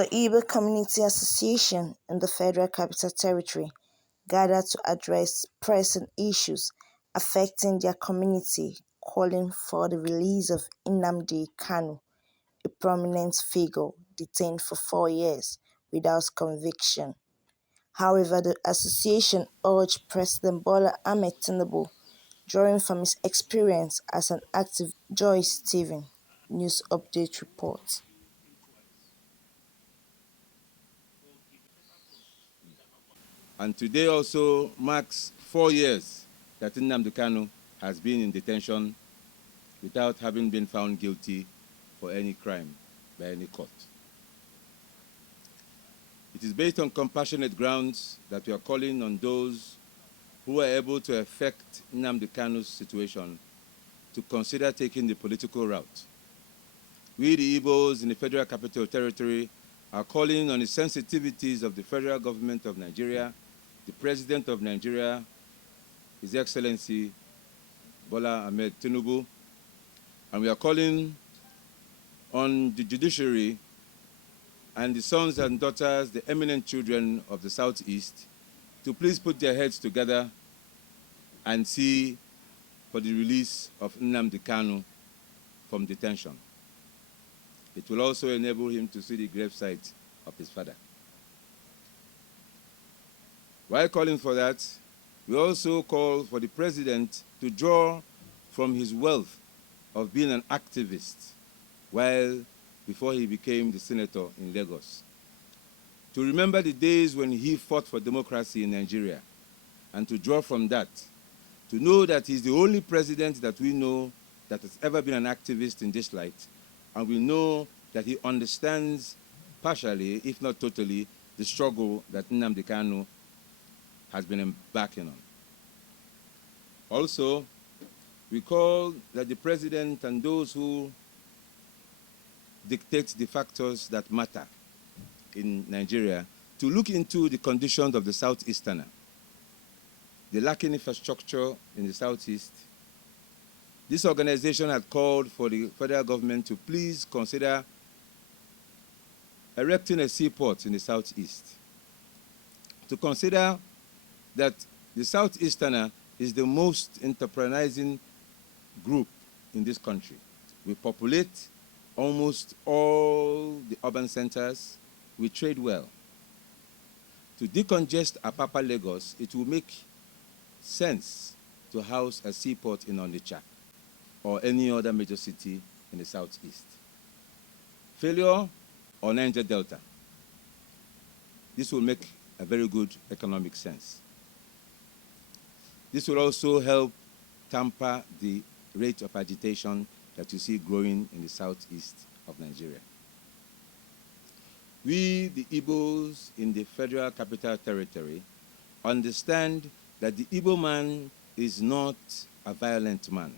The Igbo Community Association in the Federal Capital Territory gathered to address pressing issues affecting their community, calling for the release of Nnamdi Kanu, a prominent figure detained for 4 years without conviction. However, the association urged President Bola Ahmed Tinubu, drawing from his experience as an active. Joyce Stephen, News Update Report. And today also marks 4 years that Nnamdi Kanu has been in detention without having been found guilty for any crime by any court. It is based on compassionate grounds that we are calling on those who are able to affect Nnamdi Kanu's situation to consider taking the political route. We, the Igbos in the Federal Capital Territory, are calling on the sensitivities of the federal government of Nigeria, the President of Nigeria, His Excellency Bola Ahmed Tinubu, and we are calling on the judiciary and the sons and daughters, the eminent children of the Southeast, to please put their heads together and see for the release of Nnamdi Kanu from detention. It will also enable him to see the gravesite of his father. While calling for that, we also call for the president to draw from his wealth of being an activist before he became the senator in Lagos, to remember the days when he fought for democracy in Nigeria, and to draw from that, to know that he's the only president that we know that has ever been an activist in this light, and we know that he understands partially, if not totally, the struggle that Nnamdi Kanu has been embarking on. Also, we call that the president and those who dictate the factors that matter in Nigeria to look into the conditions of the Southeasterner, the lacking infrastructure in the Southeast. This organization had called for the federal government to please consider erecting a seaport in the Southeast, to consider that the Southeasterner is the most enterprising group in this country. We populate almost all the urban centers. We trade well. To decongest Apapa Lagos, it will make sense to house a seaport in Onitsha or any other major city in the Southeast. Failure or Niger Delta. This will make a very good economic sense. This will also help tamper the rate of agitation that you see growing in the southeast of Nigeria. We, the Igbos in the Federal Capital Territory, understand that the Igbo man is not a violent man.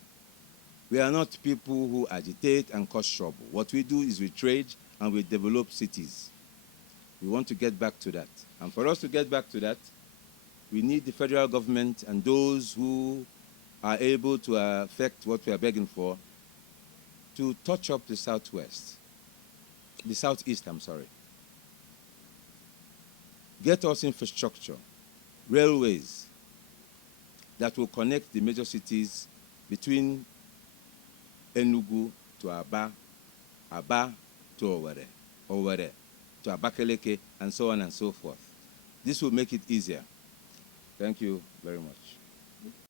We are not people who agitate and cause trouble. What we do is we trade and we develop cities. We want to get back to that. And for us to get back to that, we need the federal government and those who are able to affect what we are begging for to touch up the southeast, I'm sorry. Get us infrastructure, railways that will connect the major cities between Enugu to Aba, Aba to Owerri, Owerri to Abakaliki, and so on and so forth. This will make it easier. Thank you very much.